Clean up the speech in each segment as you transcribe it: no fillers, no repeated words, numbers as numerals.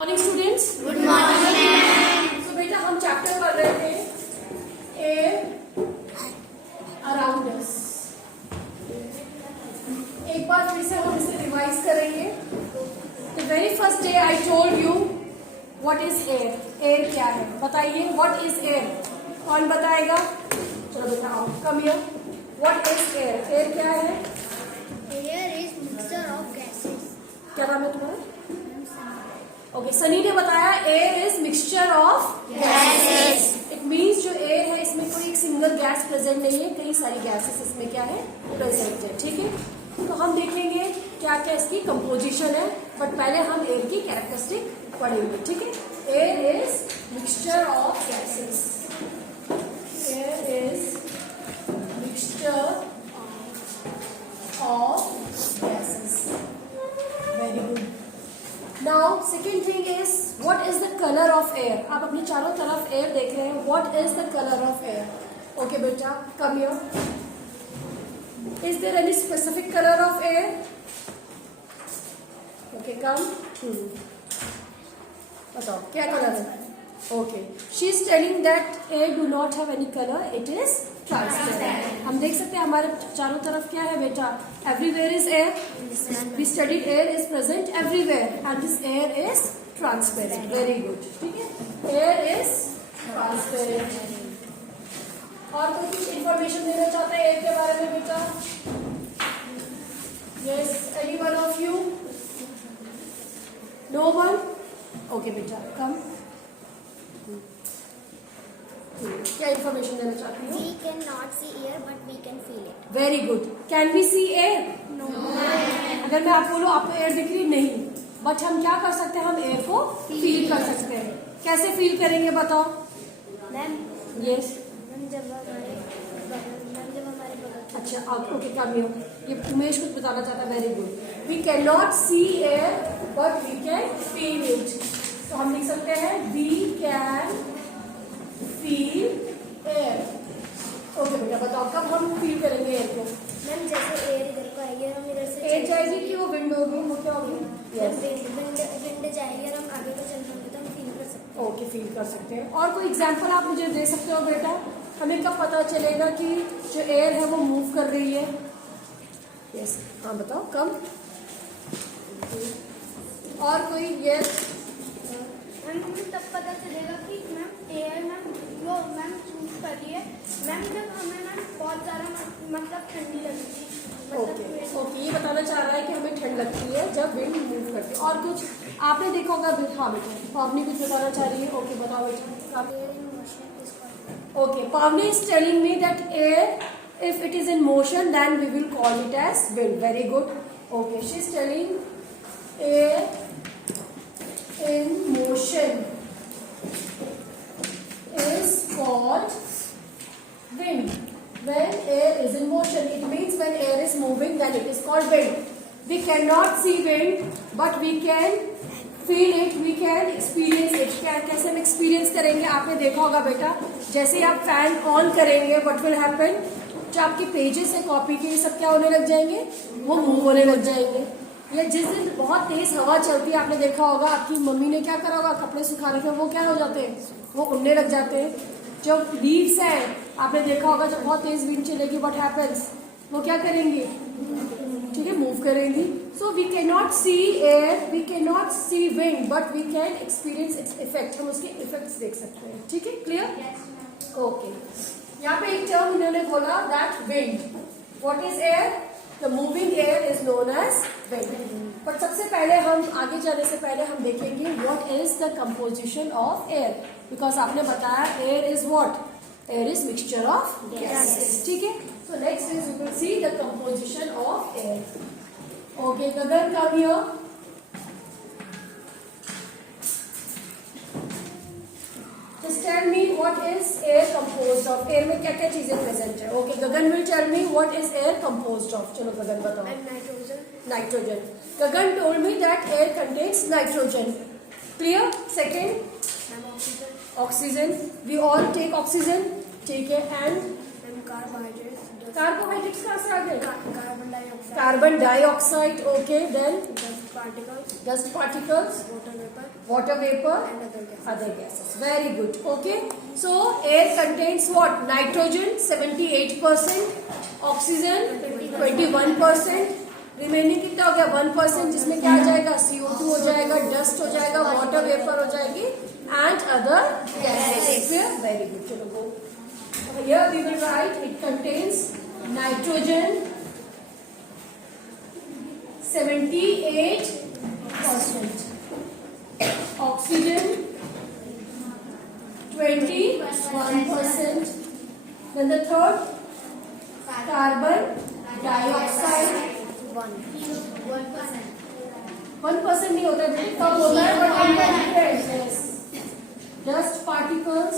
Morning students, good morning. तो बेटा हम चैप्टर पढ़ रहे थे एयर अराउंड अस। एक बार फिर से हम इसे रिवाइज करेंगे। The very first day I told you what is air. Air क्या है बताइए। What is air? कौन बताएगा? चलो बेटा आओ, come here. What is air? Air क्या है? Air is mixture of gases. क्या नाम है तुम्हारा? ओके, सनी ने बताया air is mixture of gases. It means जो एयर है इसमें कोई एक सिंगल गैस प्रेजेंट नहीं है, कई सारी गैसेस इसमें क्या है प्रेजेंट है। ठीक है, तो हम देखेंगे क्या क्या इसकी कंपोजिशन है, बट पहले हम एयर की कैरेक्टरिस्टिक पढ़ेंगे। ठीक है, air is mixture of gases. Air is mixture of gases. Very good. Now, second thing is, what is the color of air? आप अपने चारों तरफ एयर देख रहे हैं। What is the color of air? Okay, बेटा, come here. Is there any specific color of air? Okay, come. बताओ क्या कलर है? Okay. She is telling that air do not have any color. It is transparent. हम देख सकते हैं हमारे चारों तरफ क्या है बेटा? Everywhere is air. We studied air is present everywhere and this air is transparent. Very good. ठीक है, air is transparent. और कोई कुछ इंफॉर्मेशन देना चाहता है एयर के बारे में बेटा? Yes, any one of you? No one? Okay बेटा, come. क्या इंफॉर्मेशन देना चाहती हूँ? We cannot see air, but we can feel it. Very good. Can we see air? No. अगर मैं आपको बोलूँ आपको एयर दिख रही नहीं, बट हम क्या कर सकते हैं? हम एयर को फील कर सकते हैं। कैसे फील करेंगे बताओ? Ma'am, yes. जब हमारे बगल। अच्छा, आप ओके कम हियर। ये उमेश कुछ बताना चाहता है। Very good. We can not see air but we can feel it. तो हम लिख सकते हैं we can feel air. Okay बेटा बताओ कब हम फील करेंगे एयर को? मैम, जैसे एयर इधर को आएगी और हम इधर से एयर जाएगी कि वो विंड होगी? वो क्या होगी? विंड जाएगी और हम आगे को चल रहे तो हम फील कर सकते ओके, फील कर सकते हैं। और कोई एग्जांपल आप मुझे दे सकते हो बेटा? हमें कब पता चलेगा कि जो एयर है वो मूव कर रही है? यस, हाँ बताओ कब? और कोई? यस। मैम, हमें तब पता चलेगा कि मैम एयर मैम मूव कर रही है मैम जब हमें मैम बहुत ज़्यादा मतलब ठंडी लगती है। ओके ओके, ये बताना चाह रहा है कि हमें ठंड लगती है जब विंड मूव करती है। और कुछ आपने देखा होगा? हाँ बेटा, पावनी कुछ बताना चाह रही है। ओके बताओ बेटा। Okay, Pavni is telling me that air, if it is in motion, then we will call it as wind. Very good. Okay, she is telling air in motion is called wind. When air is in motion, it means when air is moving, then it is called wind. We cannot see wind, but we can feel it, we can experience it. कैसे हम experience करेंगे? आपने देखा होगा बेटा, जैसे ही आप fan on करेंगे what will happen? जो आपके पेजेस है कॉपी के, ये सब क्या होने लग जाएंगे? वो मूव होने लग जाएंगे। या जिस दिन बहुत तेज हवा चलती है, आपने देखा होगा आपकी मम्मी ने क्या करा होगा? कपड़े सुखा रखे, वो क्या हो जाते हैं? वो उड़ने लग जाते हैं। जो लीव्स है, आपने देखा होगा जब बहुत तेज विंड चलेगी what happens? वो क्या करेंगी? ठीक है, मूव करेंगी। So we can not see air, we can not see wind, but we can experience its effect. हम उसके इफेक्ट्स देख सकते हैं। ठीक है, क्लियर? ओके, यहाँ पे एक टर्म इन्होंने बोला that wind. What is air? The moving air is known as wind. But सबसे पहले हम आगे जाने से पहले हम देखेंगे what is the composition of air, because आपने बताया air is what? Air is mixture of gases. ठीक है, so next is you will see the composition of air. Okay, Gagan, come here. Just tell me what is air composed of? Air में क्या क्या चीजें present है? Okay, Gagan will tell me what is air composed of. चलो Gagan बताओ. Nitrogen. Nitrogen. Gagan told me that air contains nitrogen. Clear? Second, ma'am oxygen. oxygen. We all take oxygen. ठीक है, and ma'am carbohydrate. Carbohydrates कहाँ से आ गए? Carbon dioxide, carbon dioxide, okay, then dust particles, dust particles, water water vapour vapor, and other gases. other gases. Very good. Okay. So air contains what? Nitrogen 78%, oxygen 21%. Remaining कितना हो गया? 1%, जिसमें क्या आ जाएगा? CO2 हो जाएगा, डस्ट हो जाएगा, वाटर वेपर हो जाएगी and other gases. Very good. चलो गो. Here we will write it contains nitrogen 78%, oxygen 21%, then the third carbon dioxide 1% नहीं होता है, कम होता है but 1% है. Dust particles,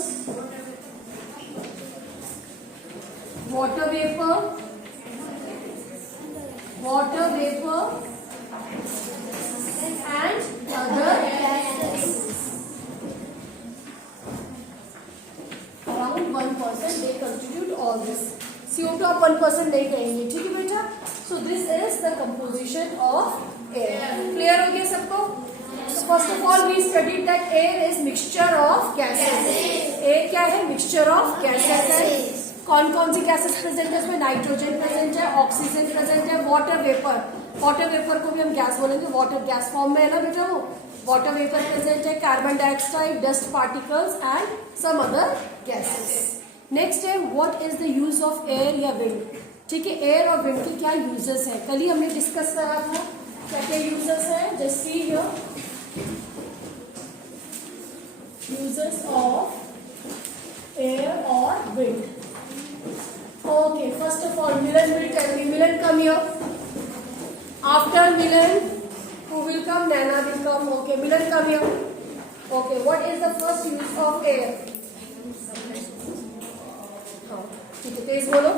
water vapor and other gases. Around 1% they constitute all this. CO2 आप 1% नहीं कहेंगे, ठीक है बेटा? So this is the composition of air. Clear हो गया सबको? So first of all we studied that air is mixture of gases. Air क्या है? Mixture of gases है. कौन कौन सी गैसेस प्रेजेंट है इसमें? नाइट्रोजन प्रेजेंट है, ऑक्सीजन प्रेजेंट है, वाटर वेपर को भी हम गैस बोलेंगे, वाटर गैस फॉर्म में है ना बेटा वो. वाटर वेपर प्रेजेंट है, carbon dioxide, dust particles and some other gases. Next है what is the use of air या विंड. ठीक है, एयर और विंड के क्या यूजेस है? कल ही हमने डिस्कस करा था क्या क्या यूजेस है. Just see here uses of air और wind. Okay, first of all, Milan will tell me. Milan, come here. After Milan, who will come? Nana will come. Okay, Milan, come here. Okay, what is the first use of air? ठीक है, तेज बोलो.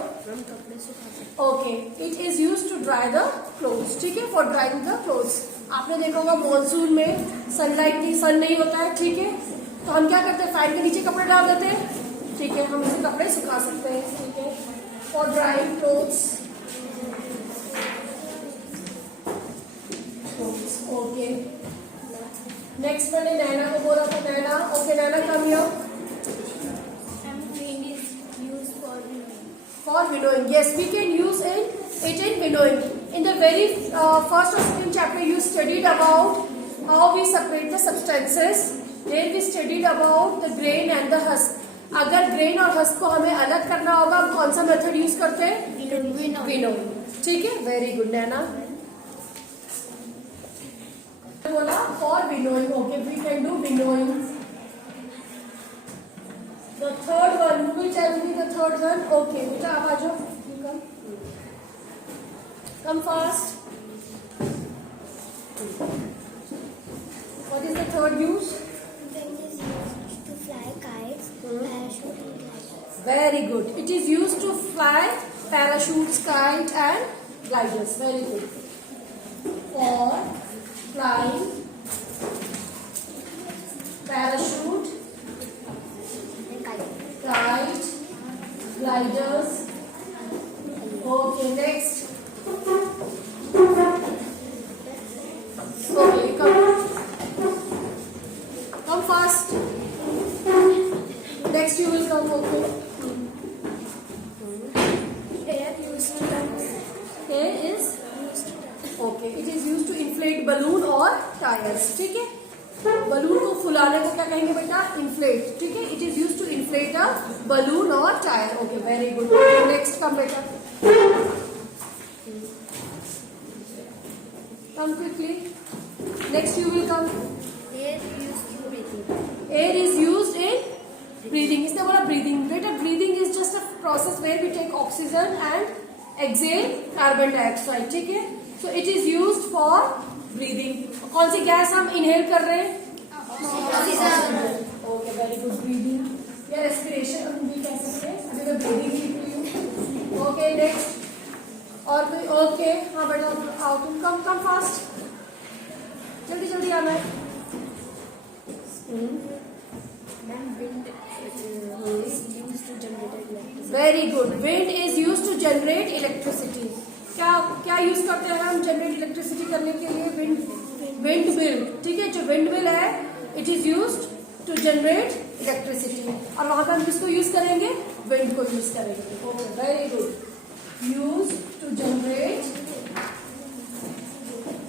Okay, it is used to dry the clothes. ठीक है, for drying the clothes. आपने देखा होगा monsoon में sunlight की सन नहीं होता है, ठीक है, तो हम क्या करते हैं? फैन के नीचे कपड़े डाल देते हैं, ठीक है, हम इसे कपड़े सुखा सकते हैं, ठीक है, for drying clothes. Okay. Next मैंने नैना को बोला था. नैना, okay, Naina come here. Wind is used for winnowing. For winnowing, yes, we can use it in winnowing. In the very first or second chapter, you studied about how we separate the substances. There we studied about the grain and the husk. अगर grain और husk को हमें अलग करना होगा, हम कौन सा मेथड यूज करते हैं? विनोइंग. ठीक है, वेरी गुड नैना. बोला for winnowing. Okay, we can do winnowing. The third one, who will tell me the third one? Okay बेटा, आप आ जाओ. Come fast. What is the third use? Wind is used to fly kites, parachute and gliders. Very good. It is used to fly parachutes, kite and gliders. Very good. For flying parachute, kite, gliders. Okay, next. Okay, come fast. Next you will come. Okay. Air used to Air is okay. It is used to inflate balloon or tires. ठीक है, balloon को फुलाने को क्या कहेंगे बेटा? Inflate. ठीक है, it is used to inflate a balloon or tire. Okay, very good. Next come बेटा. Come quickly. Next you will come. air used to breathing. Air is used in breathing. इसने बोला breathing. बेटा breathing is just a process where we take oxygen and exhale carbon dioxide. ठीक है, so it is used for breathing. कौन सी gas हम inhale कर रहे हैं? Oxygen. Okay, very good. Breathing या respiration हम भी कह सकते हैं. अभी मैं breathing लिख रही हूँ. Okay, next. और कोई? Okay, हाँ बेटा आओ तुम. come fast. जल्दी जल्दी आना है. Then wind is used to generated electricity. Very good, wind is use to generate electricity. क्या क्या यूज करते हैं हम जनरेट इलेक्ट्रिसिटी करने के लिए? विंड मिल, ठीक है, जो विंड मिल है it is use to generate electricity, और वहां पर हम किसको यूज करेंगे? विंड को यूज करेंगे। Okay, very good, use to generate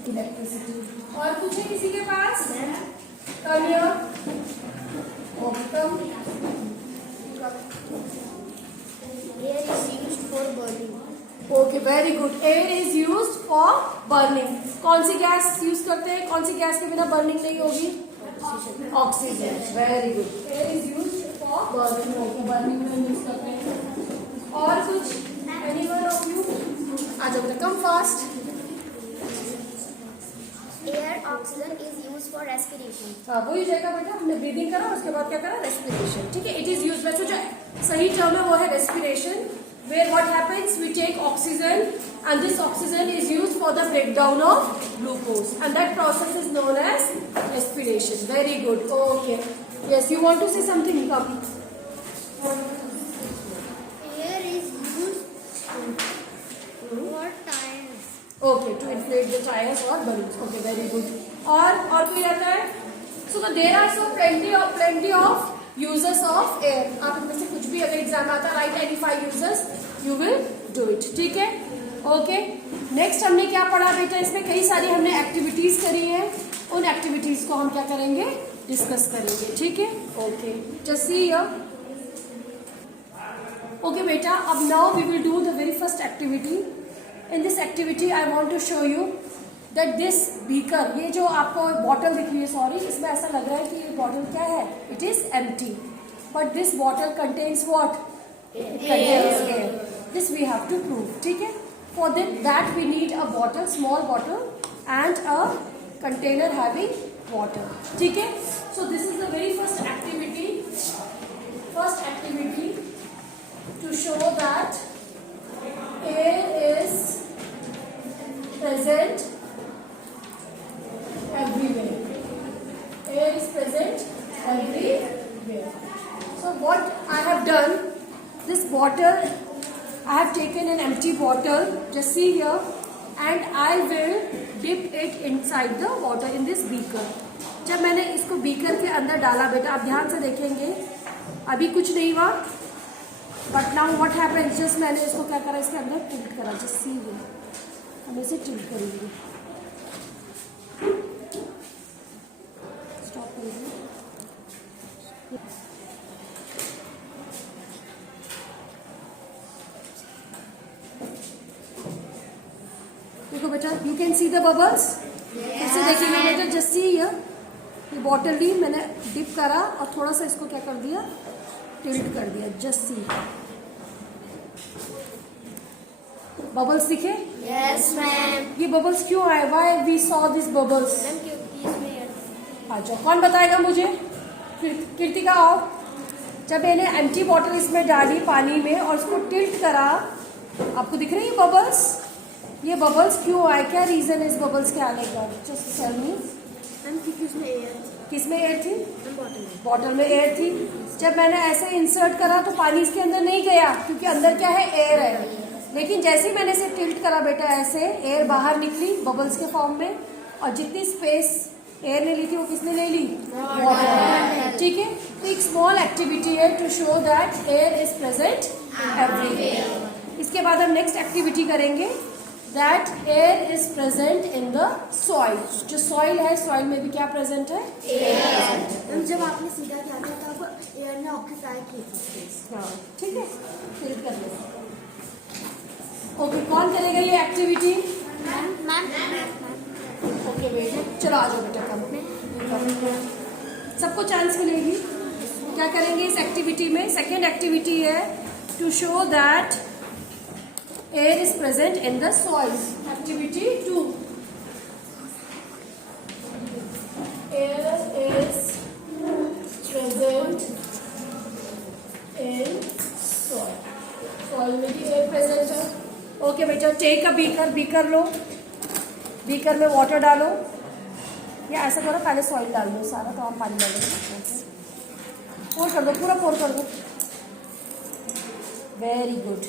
electricity. और कुछ है किसी के पास? Come here, come. Air is used for burning. Okay, very good, air is use for burning. कौन सी गैस यूज करते हैं? कौन सी गैस के बिना बर्निंग नहीं होगी? Oxygen. Very good, air is use for burning. Okay, burning में यूज करते हैं। और कुछ? Anyone of you? आ जाओ बेटा, come fast. Air oxygen is used for respiration. हाँ, वही जाएगा बेटा, हमने ब्रीदिंग करा, उसके बाद क्या करा? रेस्पिरेशन। ठीक है, इट इज यूज, वैसे जो सही टर्म है वो है respiration, where what happens, we take oxygen and this oxygen is used for the breakdown of glucose, and that process is known as respiration. Very good. Okay, yes, you want to say something? Come. Air is used for tires. Okay, to inflate the tires or balloons. Okay, very good. और कोई आता है? So there are so plenty of uses of air. आप इनमें से कुछ भी अगर एग्जाम आता है, right any 5 uses, you will do it. ठीक है, ओके। नेक्स्ट हमने क्या पढ़ा बेटा? इसमें कई सारी हमने एक्टिविटीज करी है, उन एक्टिविटीज को हम क्या करेंगे? डिस्कस करेंगे। ठीक है, okay, just see here. Okay बेटा, अब now we will do the very first activity. In this activity I want to show you that this beaker, ये जो आपको बॉटल दिख रही है, सॉरी, इसमें ऐसा लग रहा है कि ये बॉटल क्या है? It is empty, but this bottle contains what? It contains air. This we have to prove. ठीक है, for that we need a bottle, small bottle, and a container having water. ठीक है, so this is the very first activity to show that air is present everywhere. Air is present everywhere. So what I have done, this bottle, I have taken an empty bottle, just see here, and I will dip it inside the water in this beaker. जब मैंने इसको beaker के अंदर डाला बेटा, आप ध्यान से देखेंगे, अभी कुछ नहीं हुआ, but now what happens, just मैंने इसको क्या करा? इसके अंदर टिल्ट करा, जस्ट सी हियर, हम इसे टिल्ट करेंगे, स्टॉप करेंगे। देखो बेटा, you can see the bubbles. कैसे देखेंगे बेटा? जस्ट सी हियर, ये बॉटल ली, मैंने डिप करा और थोड़ा सा इसको क्या कर दिया? टिल्ट कर दिया, जस्ट सी। बबल्स दिखे? Yes ma'am. ये बबल्स क्यों आए? Why we saw this bubbles? Ma'am क्योंकि इसमें अच्छा, कौन बताएगा मुझे? कीर्तिका आओ। जब मैंने एम्प्टी बॉटल इसमें डाली पानी में और उसको टिल्ट करा, आपको दिख रही है बबल्स? ये बबल्स क्यों आए? क्या रीजन है इस बबल्स के आने का? Just tell me. मैम क्योंकि उसमें एयर, किसमें एयर थी? बॉटल में। बॉटल में एयर थी। जब मैंने ऐसे इंसर्ट करा तो पानी इसके अंदर नहीं गया, क्योंकि अंदर क्या है? एयर है। लेकिन जैसे ही मैंने इसे टिल्ट करा बेटा, ऐसे एयर बाहर निकली बबल्स के फॉर्म में, और जितनी स्पेस एयर ने ली थी वो किसने ले ली? वाटर। ठीक है, तो एक स्मॉल एक्टिविटी है to show that air is present everywhere. इसके बाद हम नेक्स्ट एक्टिविटी करेंगे, that air is present in the soil. जो सॉइल है, सॉइल में भी क्या प्रेजेंट है? एयर। जब आपने सीधा किया था तब एयर ने ऑक्यूपाई की थी स्पेस। हाँ, ठीक है, फिल कर लो। ओके, कौन करेगा ये एक्टिविटी? मैम ओके बेटा, चलो आ जाओ बेटा, कम सबको चांस मिलेगी। क्या करेंगे इस एक्टिविटी में? सेकेंड एक्टिविटी है to show that air is present in the soil. Activity 2, air is present in soil. Soil में भी एयर प्रेजेंट है। ओके बेटा, टेक अ बीकर, बीकर लो, बीकर में वाटर डालो, या ऐसा करो पहले सॉइल डाल दो सारा, तो आप पानी डालोगे। पोर कर दो, पूरा पोर कर दो। Very good.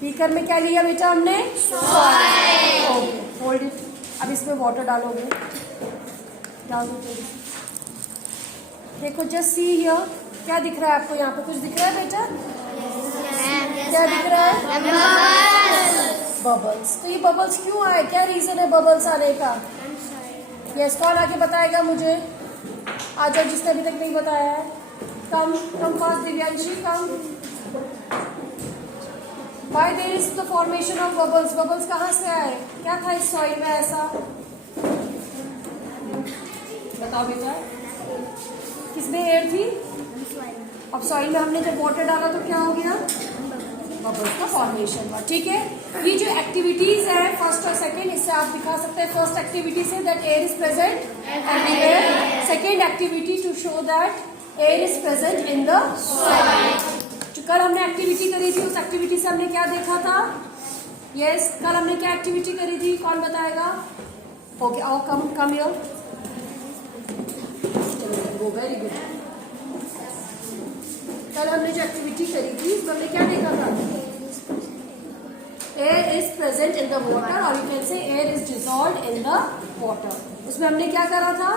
बीकर में क्या लिया बेटा हमने? Okay, hold it. अब इसमें वाटर डालोगे, डाल दो थोड़ी। देखो जस्ट सी हियर, क्या दिख रहा है आपको? यहाँ पे कुछ दिख रहा है बेटा? क्या दिख रहा है? बबल्स। तो ये बबल्स क्यों आए? क्या रीजन है बबल्स आने का? यस, कौन आगे बताएगा मुझे? आज और जिसने अभी तक नहीं बताया है, come come fast Divyanshi, come. Why there is the formation of bubbles? Bubbles कहाँ से आए? क्या था इस सॉइल में ऐसा? बताओ बेटा। किसमें एयर थी? अब सॉइल में हमने जब वाटर डाला तो क्या हो गया? बबल्स का फॉर्मेशन हुआ। ठीक है, ये जो एक्टिविटीज है फर्स्ट और सेकंड, इससे आप दिखा सकते हैं। फर्स्ट एक्टिविटी से that air is present everywhere. Second activity to show that air is present in the soil. जो कल हमने एक्टिविटी करी थी, उस एक्टिविटी से हमने क्या देखा था? यस, कल हमने क्या एक्टिविटी करी थी? कौन बताएगा? ओके, आओ, कम हियर। चलो, वेरी गुड। कल हमने जो एक्टिविटी करी थी उसमें हमने क्या देखा था? Air is present in the water, और you can say air is dissolved in the water. उसमें हमने क्या करा था?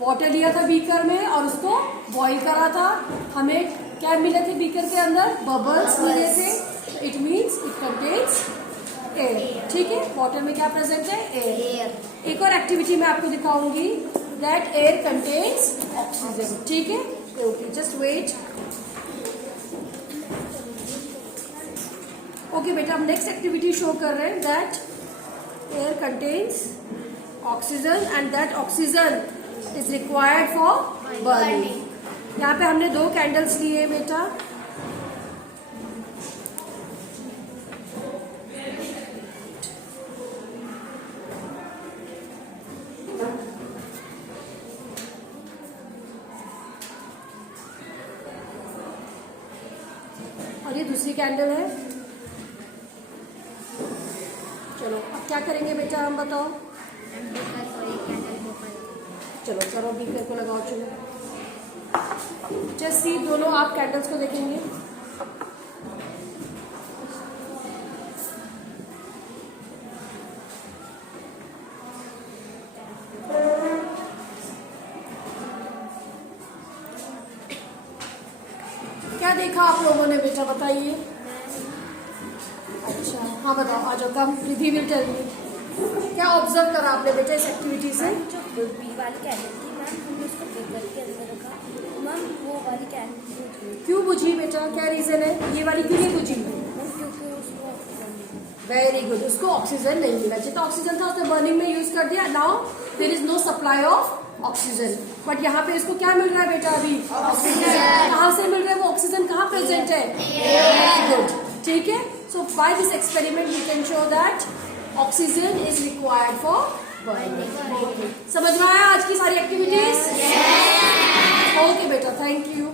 वाटर लिया था बीकर में और उसको बॉईल करा था। हमें क्या मिले थे बीकर के अंदर? बबल्स मिले थे। It means it contains air. ठीक है, वाटर में क्या प्रेजेंट है? एयर। एक और एक्टिविटी मैं आपको दिखाऊंगी, दैट एयर कंटेन्स ऑक्सीजन। ठीक है, ओके, जस्ट वेट। ओके बेटा, हम नेक्स्ट एक्टिविटी शो कर रहे हैं, that air contains oxygen and that oxygen is required for burning. यहाँ पे हमने 2 कैंडल्स लिए बेटा। और ये दूसरी कैंडल है। चलो, अब क्या करेंगे बेटा हम बताओ? चलो बीकर को लगाओ। चलो जस्ट सी, दोनों आप कैंडल्स को देखेंगे। क्या देखा आप लोगों ने बेटा, बताइए। अच्छा, हाँ बताओ, आ जाओ, come. Ridhi will tell me. क्या ऑब्जर्व करा आपने बेटा इस एक्टिविटी से? जो बी वाली कैंडल थी मैम, हमने उसको बीकर के अंदर रखा। मैम वो वाली कैंडल क्यों बुझी बेटा? क्या रीजन है? ये वाली क्यों नहीं बुझी? क्योंकि उसको वेरी गुड, उसको ऑक्सीजन नहीं मिला। जितना ऑक्सीजन था उसने बर्निंग में यूज कर दिया। Now there is no supply of oxygen. But यहाँ पे इसको क्या मिल रहा है बेटा? अभी ऑक्सीजन। कहाँ से मिल रहा है वो ऑक्सीजन? कहाँ प्रेजेंट है? Very good. ठीक है, so by this experiment we can show that oxygen is required for burning. समझ में आया आज की सारी एक्टिविटीज? ओके बेटा, थैंक यू।